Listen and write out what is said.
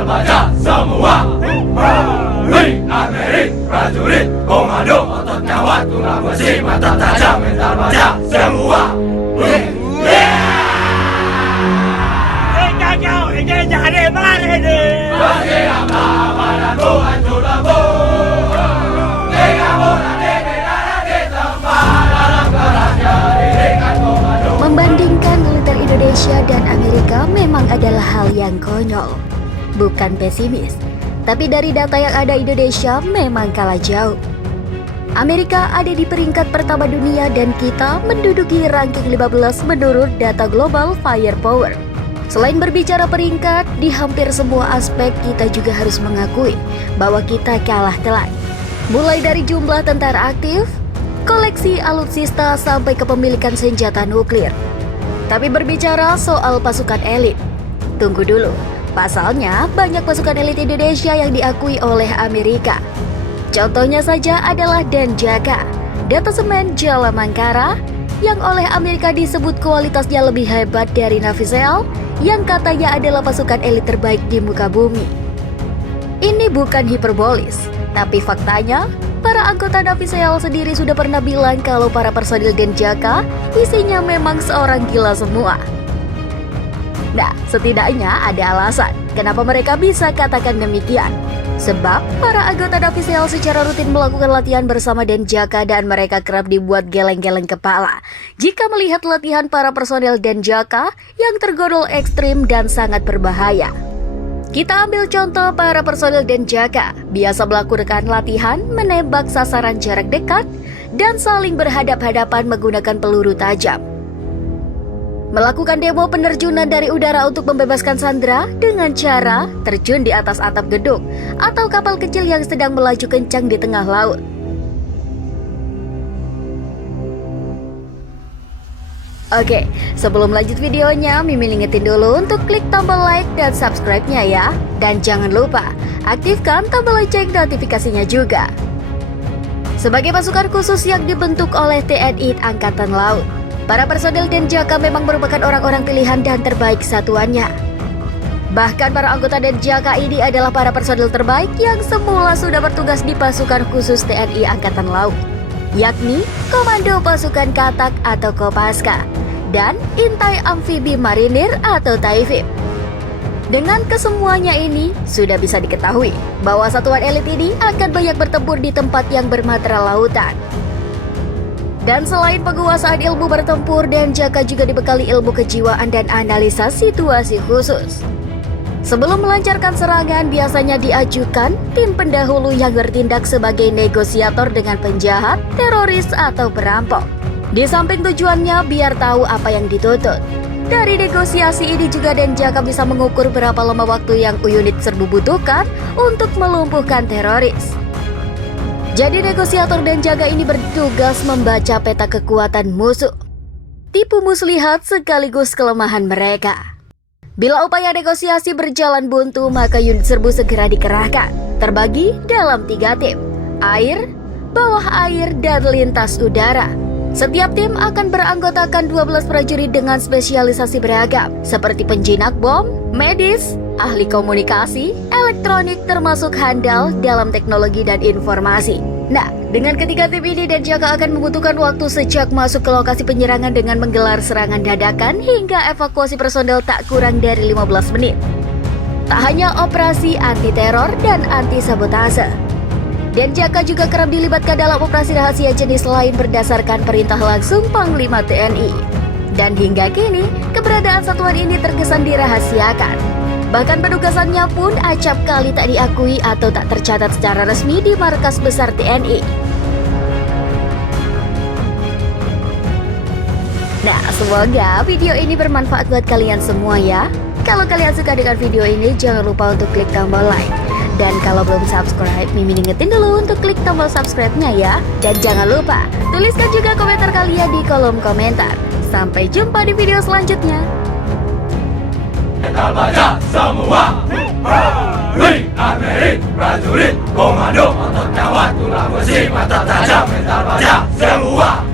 mental baja semua. Hei Amerik, prajurit, komando, otot kawat, tulang besi, mata tajam, mental baja semua. Kau ini jadi mana ini? Bagi apa badanku hancur lebur. Tiga bulan di negara di tempat dalam kerasnya dirikan komando. Membandingkan militer Indonesia dan Amerika memang adalah hal yang konyol. Bukan pesimis, tapi dari data yang ada Indonesia memang kalah jauh. Amerika ada di peringkat pertama dunia dan kita menduduki ranking 15 menurut data Global Firepower. Selain berbicara peringkat, di hampir semua aspek kita juga harus mengakui bahwa kita kalah telak. Mulai dari jumlah tentara aktif, koleksi alutsista sampai kepemilikan senjata nuklir. Tapi berbicara soal pasukan elit, tunggu dulu. Pasalnya, banyak pasukan elit Indonesia yang diakui oleh Amerika. Contohnya saja adalah Denjaka, detasemen Jala Mangkara, yang oleh Amerika disebut kualitasnya lebih hebat dari Navicel, yang katanya adalah pasukan elit terbaik di muka bumi. Ini bukan hiperbolis, tapi faktanya, para anggota Navicel sendiri sudah pernah bilang kalau para personil Denjaka isinya memang seorang gila semua. Nah, setidaknya ada alasan kenapa mereka bisa katakan demikian. Sebab para anggota Navicel secara rutin melakukan latihan bersama Denjaka dan mereka kerap dibuat geleng-geleng kepala jika melihat latihan para personel Denjaka yang tergolong ekstrim dan sangat berbahaya. Kita ambil contoh para personel Denjaka biasa melakukan latihan menembak sasaran jarak dekat dan saling berhadap-hadapan menggunakan peluru tajam. Melakukan demo penerjunan dari udara untuk membebaskan sandera dengan cara terjun di atas atap gedung atau kapal kecil yang sedang melaju kencang di tengah laut. Oke, sebelum lanjut videonya, Mimin ingetin dulu untuk klik tombol like dan subscribe-nya ya. Dan jangan lupa, aktifkan tombol lonceng notifikasinya juga. Sebagai pasukan khusus yang dibentuk oleh TNI Angkatan Laut, para personel Denjaka memang merupakan orang-orang pilihan dan terbaik satuannya. Bahkan para anggota Denjaka ini adalah para personel terbaik yang semula sudah bertugas di pasukan khusus TNI Angkatan Laut, yakni Komando Pasukan Katak atau Kopaska dan Intai Amfibi Marinir atau Taifib. Dengan kesemuanya ini, sudah bisa diketahui bahwa satuan elit ini akan banyak bertempur di tempat yang bermatra lautan. Dan selain penguasaan ilmu bertempur, Denjaka juga dibekali ilmu kejiwaan dan analisa situasi khusus. Sebelum melancarkan serangan, biasanya diajukan tim pendahulu yang bertindak sebagai negosiator dengan penjahat, teroris, atau perampok. Di samping tujuannya biar tahu apa yang dituntut. Dari negosiasi ini juga Denjaka bisa mengukur berapa lama waktu yang unit serbu butuhkan untuk melumpuhkan teroris. Jadi negosiator Denjaka ini bertugas membaca peta kekuatan musuh, tipu muslihat sekaligus kelemahan mereka. Bila upaya negosiasi berjalan buntu, maka unit serbu segera dikerahkan, terbagi dalam 3 tim: air, bawah air, dan lintas udara. Setiap tim akan beranggotakan 12 prajurit dengan spesialisasi beragam, seperti penjinak bom, medis, ahli komunikasi, elektronik, termasuk handal dalam teknologi dan informasi. Nah, dengan ketiga tim ini, Denjaka akan membutuhkan waktu sejak masuk ke lokasi penyerangan dengan menggelar serangan dadakan hingga evakuasi personel tak kurang dari 15 menit. Tak hanya operasi anti-teror dan anti-sabotase, Denjaka juga kerap dilibatkan dalam operasi rahasia jenis lain berdasarkan perintah langsung Panglima TNI. Dan hingga kini, keberadaan satuan ini terkesan dirahasiakan. Bahkan penugasannya pun acap kali tak diakui atau tak tercatat secara resmi di markas besar TNI. Nah, semoga video ini bermanfaat buat kalian semua ya. Kalau kalian suka dengan video ini, jangan lupa untuk klik tombol like. Dan kalau belum subscribe, Mimin ingetin dulu untuk klik tombol subscribe-nya ya. Dan jangan lupa, tuliskan juga komentar kalian di kolom komentar. Sampai jumpa di video selanjutnya. Mental baja semua. Hei Amerik, prajurit, komando, otot kawat, tulang besi, mata tajam, mental baja semua.